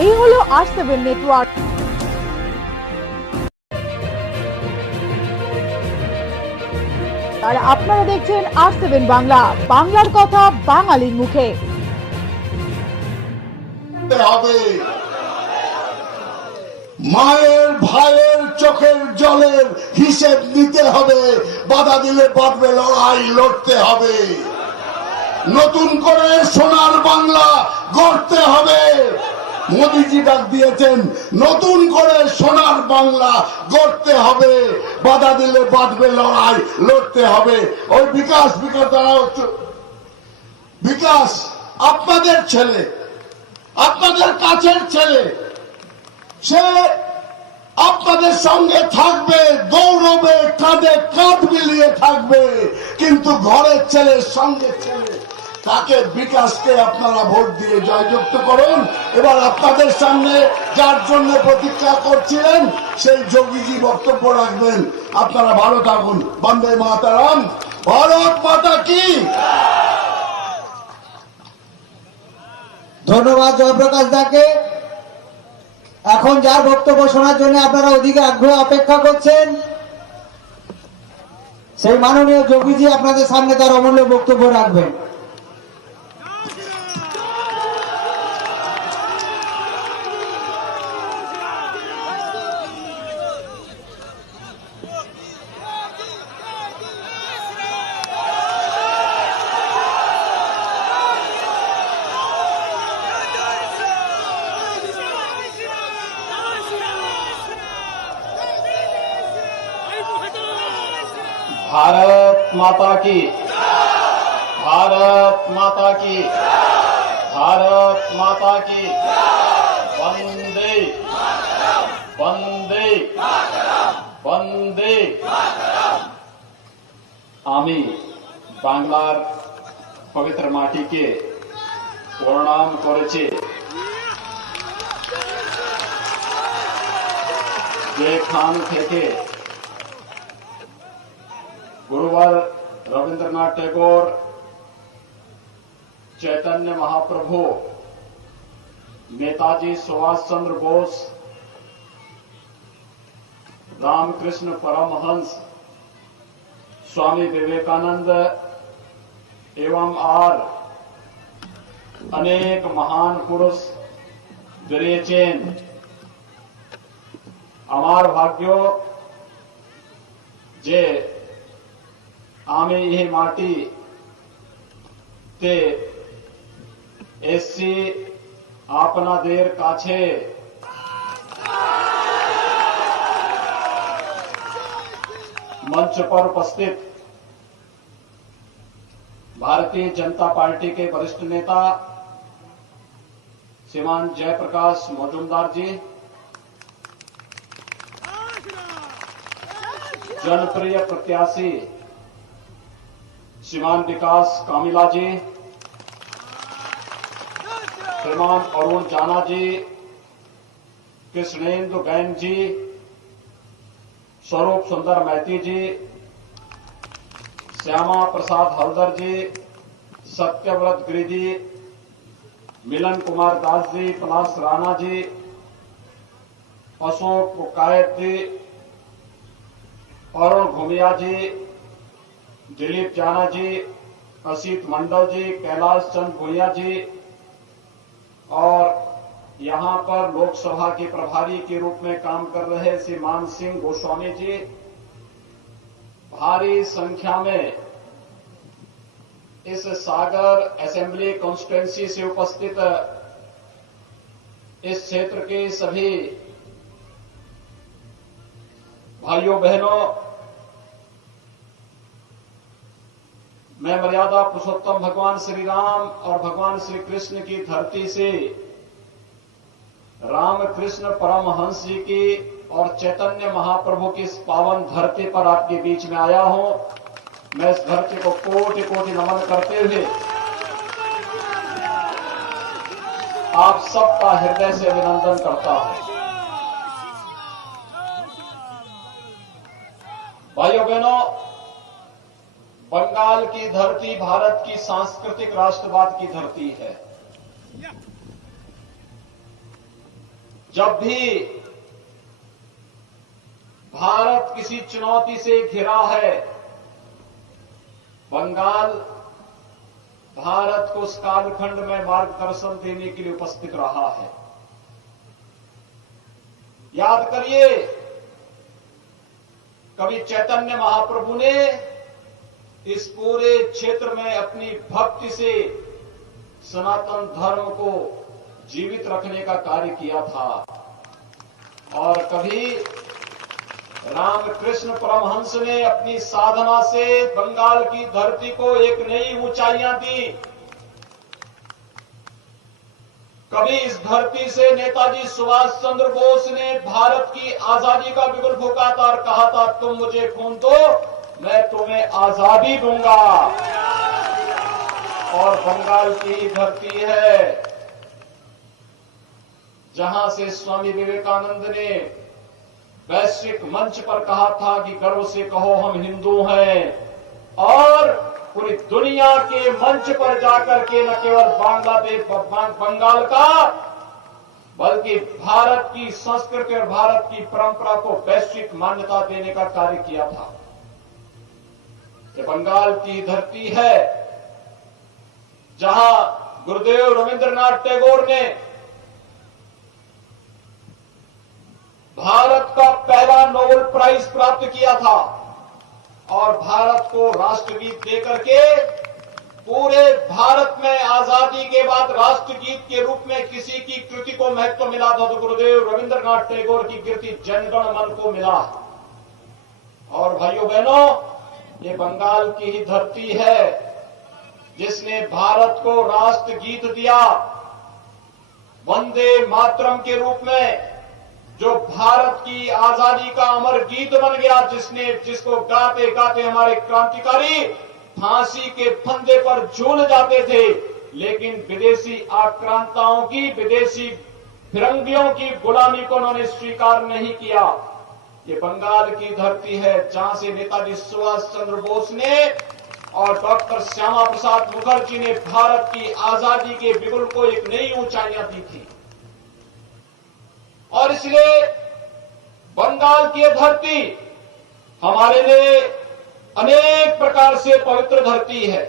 এই হলো R7 network. আর আপনারা দেখছেন R7 বাংলা, বাংলার কথা বাঙালির মুখে। মায়ের ভাইয়ের চোখের জলের হিসেব নিতে হবে, বাধা দিলে বাঁধবে লড়াই লড়তে হবে। নতুন করে সোনার বাংলা গড়তে হবে। মোদিজি ডাক দিয়েছেন নতুন করে সোনার বাংলা গড়তে হবে, বাধা দিলে বাঁধবে লড়াই লড়তে হবে। ওই বিকাশ বিকাশ আপনাদের ছেলে, আপনাদের কাছের ছেলে, সে আপনাদের সঙ্গে থাকবে, গৌরবে কাঁধে কাঁধ মিলিয়ে থাকবে, কিন্তু ঘরের ছেলের সঙ্গে ছেলে তাকে বিকাশকে আপনারা ভোট দিয়ে জয়যুক্ত করুন। এবার আপনাদের সামনে যার জন্য প্রতীক্ষা করছিলেন সেই যোগীজি বক্তব্য রাখবেন। আপনারা ভালো থাকুন। বন্দে মাতরম, ভারত মাতা কি। ধন্যবাদ জয়প্রকাশ দাকে। এখন যার বক্তব্য শোনার জন্য আপনারা ওদিকে আগ্রহ অপেক্ষা করছেন, সেই মাননীয় যোগীজি আপনাদের সামনে তার অমূল্য বক্তব্য রাখবেন। भारत माता की, भारत माता की, भारत माता की। वंदे वंदे वंदे। आमी बांगलार पवित्र माटी के प्रणाम करेছি। যেখান থেকে गुरुवर रविंद्रनाथ टैगोर, चैतन्य महाप्रभु, नेताजी सुभाष चंद्र बोस, रामकृष्ण परमहंस, स्वामी विवेकानंद एवं और अनेक महान पुरुष बेरिয়েছেন। আমার ভাগ্য যে আমি এই মাটিতে এসছি আপনাদের কাছে। मंच पर उपस्थित भारतीय जनता पार्टी के वरिष्ठ नेता श्रीमान जयप्रकाश मजूमदार जी, जनप्रिय प्रत्याशी श्रीमान विकास कामिला जी, श्रीमान अरुण जाना जी, कृष्णेंदु गैन जी, स्वरूप सुंदर मैती जी, श्यामा प्रसाद हल्दर जी, सत्यव्रत गिरी जी, मिलन कुमार दास जी, पलाश राणा जी, अशोक पुकायत जी, अरुण घुमिया जी, दिलीप जाना जी, असित मंडल जी, कैलाश चंद भूया जी और यहां पर लोकसभा के प्रभारी के रूप में काम कर रहे श्री मान सिंह गोस्वामी जी, भारी संख्या में इस सागर असेंबली कॉन्स्टिट्यूएंसी से उपस्थित इस क्षेत्र के सभी भाइयों बहनों, मैं मर्यादा पुरुषोत्तम भगवान श्री राम और भगवान श्री कृष्ण की धरती से रामकृष्ण परमहंस जी की और चैतन्य महाप्रभु की इस पावन धरती पर आपके बीच में आया हूं। मैं इस धरती को कोटि कोटि नमन करते हुए आप सबका हृदय से अभिनंदन करता हूं। भाइयों बहनों, बंगाल की धरती भारत की सांस्कृतिक राष्ट्रवाद की धरती है। जब भी भारत किसी चुनौती से घिरा है, बंगाल भारत को उस कालखंड में मार्गदर्शन देने के लिए उपस्थित रहा है। याद करिए, कवि चैतन्य महाप्रभु ने इस पूरे क्षेत्र में अपनी भक्ति से सनातन धर्म को जीवित रखने का कार्य किया था। और कभी रामकृष्ण परमहंस ने अपनी साधना से बंगाल की धरती को एक नई ऊंचाइयां दी। कभी इस धरती से नेताजी सुभाष चंद्र बोस ने भारत की आजादी का बिगुल फूंका था और कहा था, तुम मुझे खून दो, मैं तुम्हें आजादी दूंगा। और बंगाल की धरती है जहां से स्वामी विवेकानंद ने वैश्विक मंच पर कहा था कि गर्व से कहो हम हिंदू हैं। और पूरी दुनिया के मंच पर जाकर के न केवल बंगाल का बल्कि भारत की संस्कृति और भारत की परंपरा को वैश्विक मान्यता देने का कार्य किया था। ये बंगाल की धरती है जहां गुरुदेव रविंद्रनाथ टैगोर ने भारत का पहला नोबेल प्राइज प्राप्त किया था और भारत को राष्ट्रगीत देकर के पूरे भारत में आजादी के बाद राष्ट्रगीत के रूप में किसी की कृति को महत्व मिला था तो गुरुदेव रविंद्रनाथ टैगोर की कृति जनगण मन को मिला। और भाइयों बहनों, ये बंगाल की ही धरती है जिसने भारत को राष्ट्रगीत दिया वंदे मातरम के रूप में, जो भारत की आजादी का अमर गीत बन गया, जिसको गाते गाते हमारे क्रांतिकारी फांसी के फंदे पर झूल जाते थे, लेकिन विदेशी आक्रांताओं की, विदेशी फिरंगियों की गुलामी को उन्होंने स्वीकार नहीं किया। ये बंगाल की धरती है जहां से नेताजी सुभाष चंद्र बोस ने और डॉक्टर श्यामा प्रसाद मुखर्जी ने भारत की आजादी के बिगुल को एक नई ऊंचाइयां दी थी। और इसलिए बंगाल की धरती हमारे लिए अनेक प्रकार से पवित्र धरती है।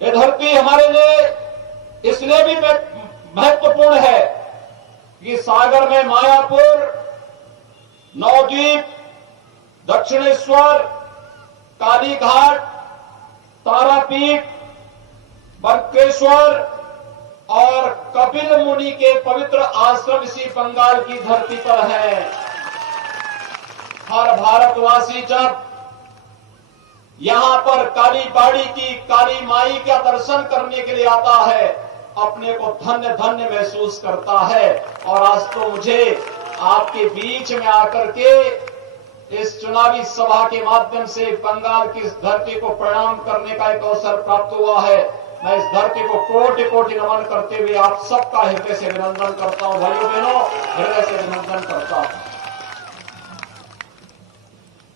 यह धरती हमारे लिए इसलिए भी महत्वपूर्ण है कि सागर में मायापुर, नवद्वीप, दक्षिणेश्वर, कालीघाट, तारापीठ, बंकेश्वर और कपिल मुनि के पवित्र आश्रम इसी बंगाल की धरती पर है। हर भारतवासी जब यहां पर काली बाड़ी की काली माई का दर्शन करने के लिए आता है, अपने को धन्य धन्य महसूस करता है। और आज तो मुझे आपके बीच में आकर के इस चुनावी सभा के माध्यम से बंगाल की इस धरती को प्रणाम करने का एक अवसर प्राप्त हुआ है। मैं इस धरती को कोटि कोटि नमन करते हुए आप सबका हृदय से अभिनंदन करता हूं। भाइयों बहनों, हृदय से अभिनंदन करता हूं।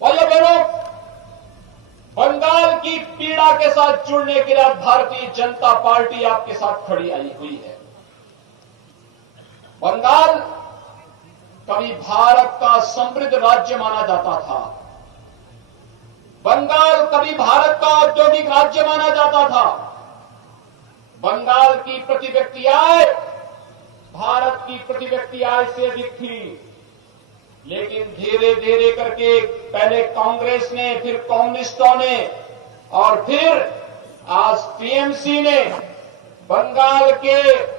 भाइयों बहनों, बंगाल की पीड़ा के साथ जुड़ने के लिए भारतीय जनता पार्टी आपके साथ खड़ी आई हुई है। बंगाल कभी भारत का समृद्ध राज्य माना जाता था। बंगाल कभी भारत का औद्योगिक राज्य माना जाता था। बंगाल की प्रति व्यक्ति आय भारत की प्रति व्यक्ति आय से अधिक थी, लेकिन धीरे धीरे करके पहले कांग्रेस ने, फिर कम्युनिस्टों ने और फिर आज टीएमसी ने बंगाल के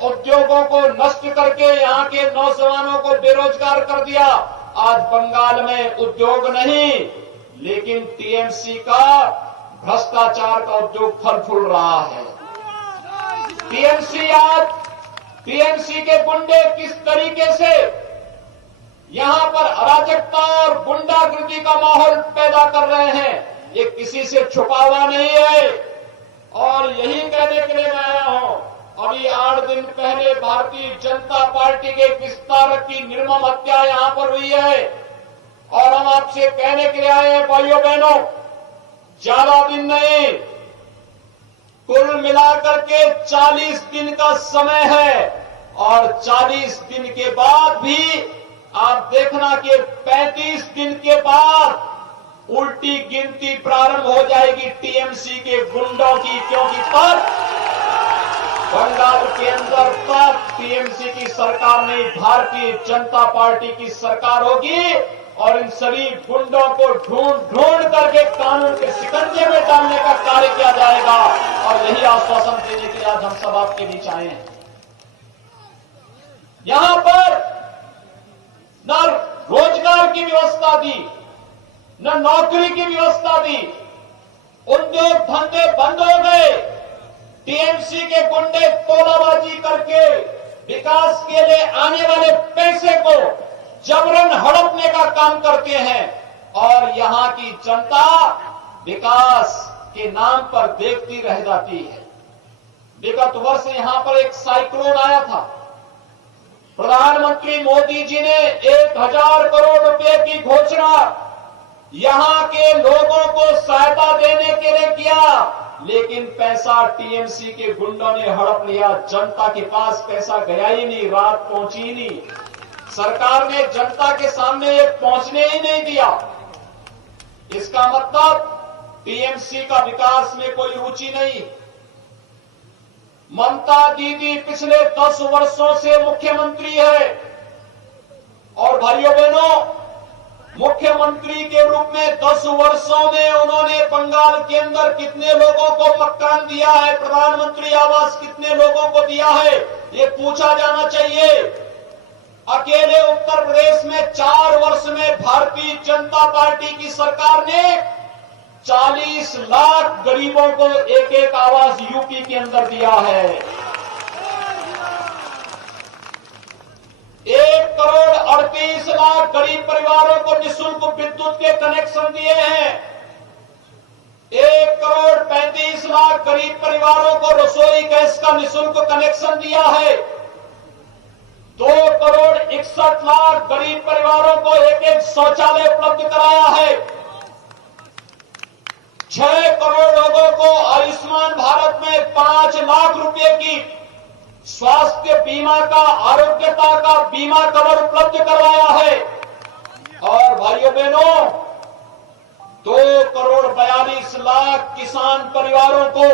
उद्योगों को नष्ट करके यहां के नौजवानों को बेरोजगार कर दिया। आज बंगाल में उद्योग नहीं, लेकिन टीएमसी का भ्रष्टाचार का उद्योग फल फूल रहा है। टीएमसी के गुंडे किस तरीके से यहां पर अराजकता और गुंडागर्दी का माहौल पैदा कर रहे हैं, ये किसी से छुपा हुआ नहीं है। और यही कहने के लिए मैं आया हूं, अभी 8 दिन पहले भारतीय जनता पार्टी के एक विस्तारक की निर्मम हत्या यहां पर हुई है और हम आपसे कहने के लिए आए हैं भाइयों बहनों, ज्यादा दिन नहीं, कुल मिलाकर के 40 दिन का समय है और 40 दिन के बाद भी आप देखना कि 35 दिन के बाद उल्टी गिनती प्रारंभ हो जाएगी टीएमसी के गुंडों की, क्योंकि तब बंगाल के अंदर तब टीएमसी की सरकार नहीं, भारतीय जनता पार्टी की सरकार होगी और इन सभी गुंडों को ढूंढ करके कानून के शिकंजे में डालने का कार्य किया जाएगा। और यही आश्वासन देने के लिए आज हम सब आपके बीच आए हैं। यहां पर न रोजगार की व्यवस्था दी, न नौकरी की व्यवस्था दी, उद्योग धंधे बंद हो गए। टीएमसी के गुंडे तोलाबाजी करके विकास के लिए आने वाले पैसे को जबरन हड़पने का काम करते हैं और यहां की जनता विकास के नाम पर देखती रह जाती है। विगत वर्ष यहां पर एक साइक्लोन आया था। प्रधानमंत्री मोदी जी ने 1000 करोड़ रुपए की घोषणा यहां के लोगों को सहायता देने के लिए किया, लेकिन पैसा टीएमसी के गुंडों ने हड़प लिया। जनता के पास पैसा गया ही नहीं, रात पहुंची ही नहीं। सरकार ने जनता के सामने ये पहुंचने ही नहीं दिया। इसका मतलब टीएमसी का विकास में कोई रुचि नहीं। ममता दीदी पिछले 10 वर्षों से मुख्यमंत्री है और भाइयों बहनों, मुख्यमंत्री के रूप में 10 वर्षों में उन्होंने बंगाल के अंदर कितने लोगों को मकान दिया है, प्रधानमंत्री आवास कितने लोगों को दिया है, ये पूछा जाना चाहिए। अकेले उत्तर प्रदेश में 4 वर्ष में भारतीय जनता पार्टी की सरकार ने 40 लाख गरीबों को एक एक आवास यूपी के अंदर दिया है। 1,38,00,000 गरीब परिवारों को निःशुल्क विद्युत के कनेक्शन दिए हैं। 1,35,00,000 गरीब परिवारों को रसोई गैस का निःशुल्क कनेक्शन दिया है। 2,61,00,000 गरीब परिवारों को एक एक शौचालय उपलब्ध कराया है। 6 करोड़ लोगों को आयुष्मान भारत में 5 लाख रुपए की स्वास्थ्य बीमा का, आरोग्यता का बीमा कवर उपलब्ध करवाया है। और भाइयों बहनों, 2,42,00,000 किसान परिवारों को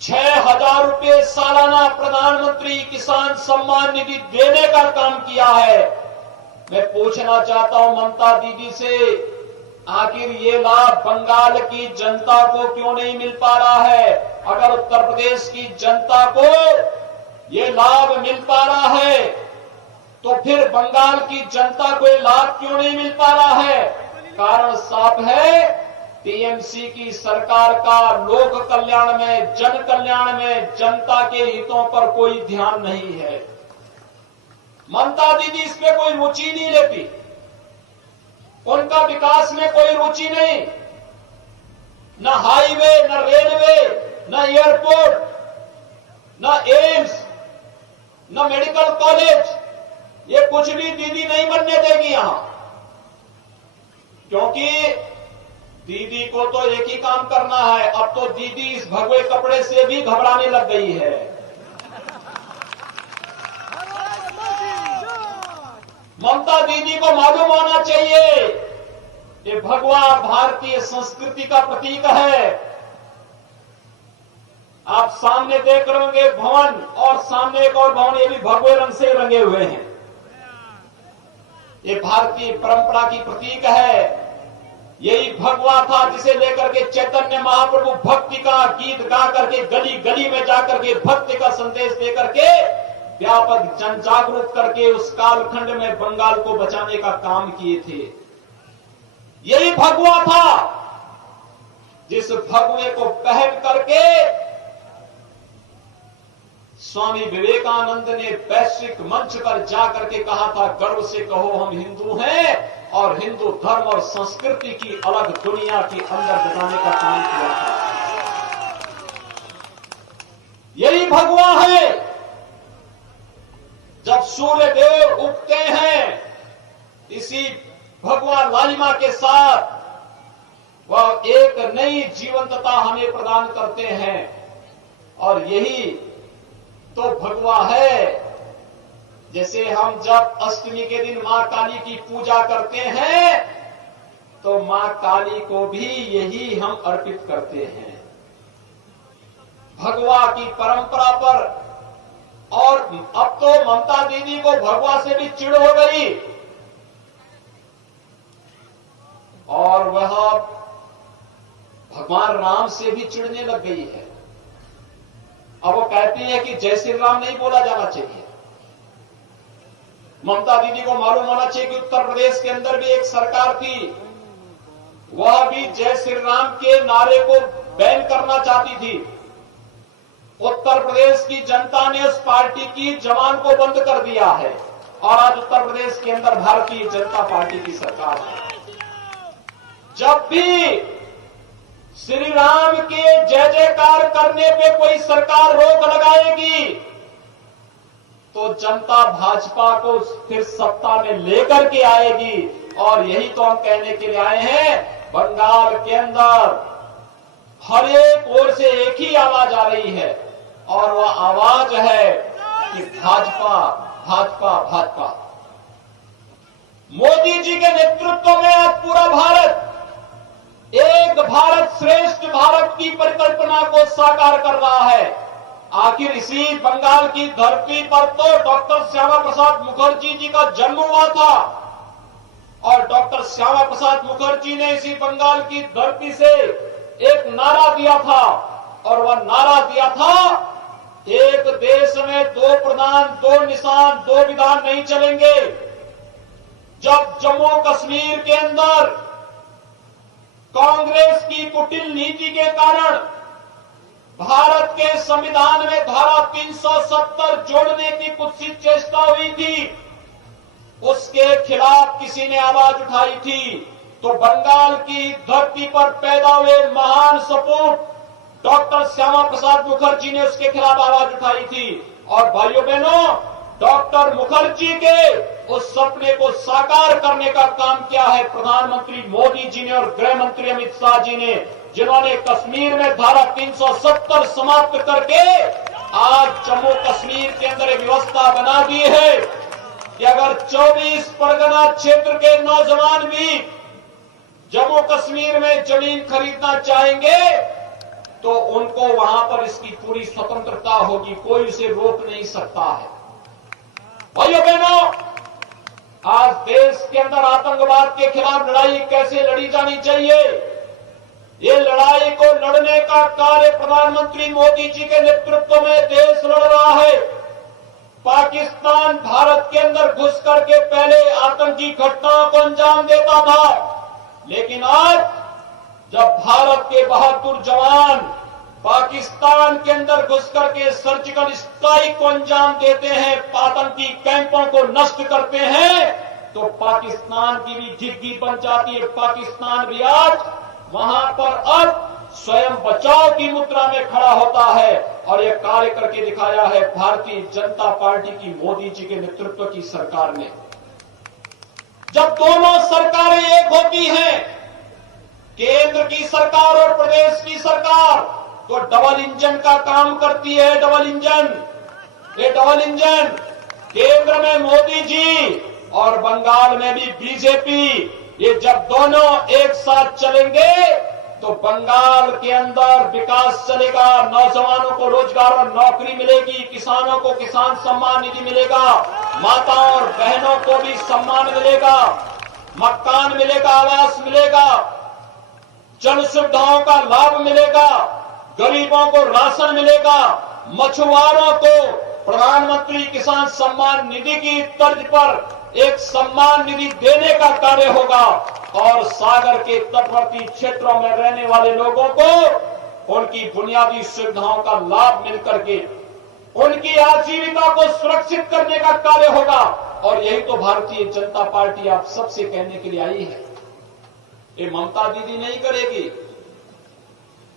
6,000 रुपए सालाना प्रधानमंत्री किसान सम्मान निधि देने का काम किया है। मैं पूछना चाहता हूं ममता दीदी से, आखिर ये लाभ बंगाल की जनता को क्यों नहीं मिल पा रहा है? अगर उत्तर प्रदेश की जनता को ये लाभ मिल पा रहा है तो फिर बंगाल की जनता को ये लाभ क्यों नहीं मिल पा रहा है? कारण साफ है, टीएमसी की सरकार का लोक कल्याण में, जन कल्याण में, जनता के हितों पर कोई ध्यान नहीं है। ममता दीदी इस पे कोई रुचि नहीं लेती, उनका विकास में कोई रुचि नहीं। न हाईवे, न रेलवे, न एयरपोर्ट, न एम्स, न मेडिकल कॉलेज, ये कुछ भी दीदी नहीं बनने देगी यहां। क्योंकि दीदी को तो एक ही काम करना है। अब तो दीदी इस भगवे कपड़े से भी घबराने लग गई है। ममता दीदी को मालूम होना चाहिए ये भगवा भारतीय संस्कृति का प्रतीक है। आप सामने देख रहे होंगे भवन, और सामने एक और भवन, ये भी भगवे रंग से रंगे हुए हैं। ये भारतीय परंपरा की प्रतीक है। यही भगवा था जिसे लेकर के चैतन्य महाप्रभु भक्ति का गीत गा करके गली गली में जाकर के भक्ति का संदेश दे करके व्यापक जन जागरूक करके उस कालखंड में बंगाल को बचाने का काम किए थे। यही भगवा था जिस भगवे को पहन करके स्वामी विवेकानंद ने वैश्विक मंच पर जाकर के कहा था, गर्व से कहो हम हिंदू हैं, और हिंदू धर्म और संस्कृति की अलग दुनिया के अंदर बताने का काम किया था। यही भगवा है। जब सूर्य देव उगते हैं, इसी भगवा लालिमा के साथ वह एक नई जीवंतता हमें प्रदान करते हैं। और यही तो भगवा है। जैसे हम जब अष्टमी के दिन मां काली की पूजा करते हैं तो मां काली को भी यही हम अर्पित करते हैं, भगवा की परंपरा पर। और अब तो ममता दीदी को भगवा से भी चिढ़ हो गई और वह भगवान राम से भी चिढ़ने लग गई है। अब वो कहती है कि जय श्री राम नहीं बोला जाना चाहिए। ममता दीदी को मालूम होना चाहिए कि उत्तर प्रदेश के अंदर भी एक सरकार थी, वह भी जय श्री राम के नारे को बैन करना चाहती थी। उत्तर प्रदेश की जनता ने उस पार्टी की जबान को बंद कर दिया है और आज उत्तर प्रदेश के अंदर भारतीय जनता पार्टी की सरकार है। जब भी श्री राम के जय जयकार करने पे कोई सरकार रोक लगाएगी तो जनता भाजपा को फिर सत्ता में लेकर के आएगी। और यही तो हम कहने के लिए आए हैं। बंगाल के अंदर हर एक ओर से एक ही आवाज आ रही है और वह आवाज है कि भाजपा भाजपा भाजपा। मोदी जी के नेतृत्व में आज पूरा भारत एक भारत श्रेष्ठ भारत की परिकल्पना को साकार कर रहा है। आखिर इसी बंगाल की धरती पर तो डॉक्टर श्यामा प्रसाद मुखर्जी जी का जन्म हुआ था और डॉक्टर श्यामा प्रसाद मुखर्जी ने इसी बंगाल की धरती से एक नारा दिया था और वह नारा दिया था, एक देश में दो प्रधान, दो निशान, दो विधान नहीं चलेंगे। जब जम्मू कश्मीर के अंदर कांग्रेस की कुटिल नीति के कारण भारत के संविधान में धारा 370 जोड़ने की कुत्सित चेष्टा हुई थी, उसके खिलाफ किसी ने आवाज उठाई थी। तो बंगाल की धरती पर पैदा हुए महान सपूत डॉक्टर श्यामा प्रसाद मुखर्जी ने उसके खिलाफ आवाज उठाई थी। और भाइयों बहनों, डॉक्टर मुखर्जी के उस सपने को साकार करने का काम किया है प्रधानमंत्री मोदी जी ने और गृह मंत्री अमित शाह जी ने, जिन्होंने कश्मीर में धारा 370 समाप्त करके आज जम्मू कश्मीर के अंदर एक व्यवस्था बना दी है कि अगर 24 परगना क्षेत्र के नौजवान भी जम्मू कश्मीर में जमीन खरीदना चाहेंगे तो उनको वहां पर इसकी पूरी स्वतंत्रता होगी, कोई उसे रोक नहीं सकता है। भाइयों बहनों, आज देश के अंदर आतंकवाद के खिलाफ लड़ाई कैसे लड़ी जानी चाहिए, ये लड़ाई को लड़ने का कार्य प्रधानमंत्री मोदी जी के नेतृत्व में देश लड़ रहा है। पाकिस्तान भारत के अंदर घुस करके पहले आतंकी घटनाओं को अंजाम देता था, लेकिन आज जब भारत के बहादुर जवान पाकिस्तान के अंदर घुस करके सर्जिकल स्ट्राइक को अंजाम देते हैं, आतंकी कैंपों को नष्ट करते हैं, तो पाकिस्तान की भी झिग्गी बन जाती है। पाकिस्तान भी आज वहां पर अब स्वयं बचाव की मुद्रा में खड़ा होता है और यह कार्य करके दिखाया है भारतीय जनता पार्टी की मोदी जी के नेतृत्व की सरकार ने। जब दोनों सरकारें एक होती हैं, केंद्र की सरकार और प्रदेश की सरकार, तो डबल इंजन का काम करती है। डबल इंजन, ये डबल इंजन, केंद्र में मोदी जी और बंगाल में भी बीजेपी, ये जब दोनों एक साथ चलेंगे तो बंगाल के अंदर विकास चलेगा, नौजवानों को रोजगार और नौकरी मिलेगी, किसानों को किसान सम्मान निधि मिलेगा, माताओं और बहनों को भी सम्मान मिलेगा, मकान मिलेगा, आवास मिलेगा, जन सुविधाओं का लाभ मिलेगा, गरीबों को राशन मिलेगा, मछुआरों को प्रधानमंत्री किसान सम्मान निधि की तर्ज पर एक सम्मान निधि देने का कार्य होगा और सागर के तटवर्ती क्षेत्रों में रहने वाले लोगों को उनकी बुनियादी सुविधाओं का लाभ मिलकर के उनकी आजीविका को सुरक्षित करने का कार्य होगा। और यही तो भारतीय जनता पार्टी आप सबसे कहने के लिए आई है। ये ममता दीदी नहीं करेगी।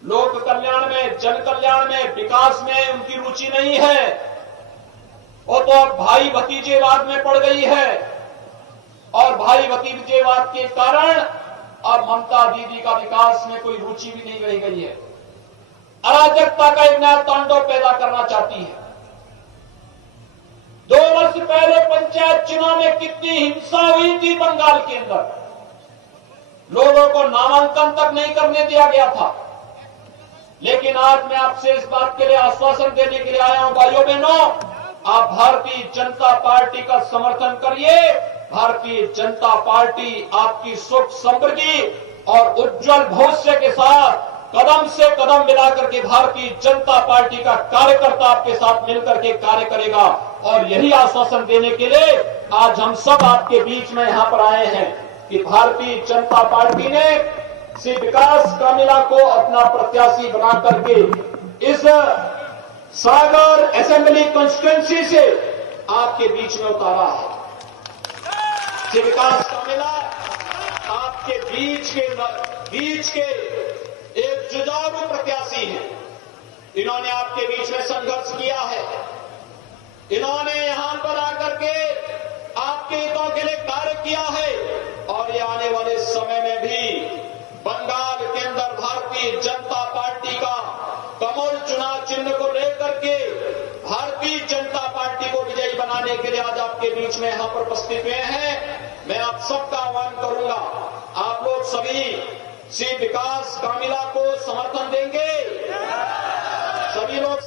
लोक कल्याण में, जन कल्याण में, विकास में उनकी रुचि नहीं है। वो तो अब भाई भतीजेवाद में पड़ गई है और भाई भतीजेवाद के कारण अब ममता दीदी का विकास में कोई रुचि भी नहीं रह गई है। अराजकता का एक नया तांडव पैदा करना चाहती है। पंचायत चुनाव में कितनी हिंसा हुई थी बंगाल के अंदर, लोगों को नामांकन तक नहीं करने दिया गया था। लेकिन आज मैं आपसे इस बात के लिए आश्वासन देने के लिए आया हूं, भाइयों बहनों, आप भारतीय जनता पार्टी का समर्थन करिए। भारतीय जनता पार्टी आपकी सुख समृद्धि और उज्जवल भविष्य के साथ कदम से कदम मिलाकर के भारतीय जनता पार्टी का कार्यकर्ता आपके साथ मिलकर के कार्य करेगा। और यही आश्वासन देने के लिए आज हम सब आपके बीच में यहां पर आए हैं कि भारतीय जनता पार्टी ने श्री विकास कामिला को अपना प्रत्याशी बना करके इस सागर असेंबली कॉन्स्टिट्यूंसी से आपके बीच में उतारा है। श्री विकास कामिला आपके बीच के एक जुझारू प्रत्याशी हैं। इन्होंने आपके बीच में संघर्ष किया है। इन्होंने यहां पर आकर के आपके हितों के लिए कार्य किया है और ये आने वाले समय में भी बंगाल के अंदर भारतीय जनता पार्टी का कमल चुनाव चिन्ह को लेकर के भारतीय जनता पार्टी को विजयी बनाने के लिए आज आपके बीच में यहां पर उपस्थित हुए हैं। मैं आप सबका आह्वान करूंगा, आप लोग सभी श्री विकास कामिला को समर्थन देंगे।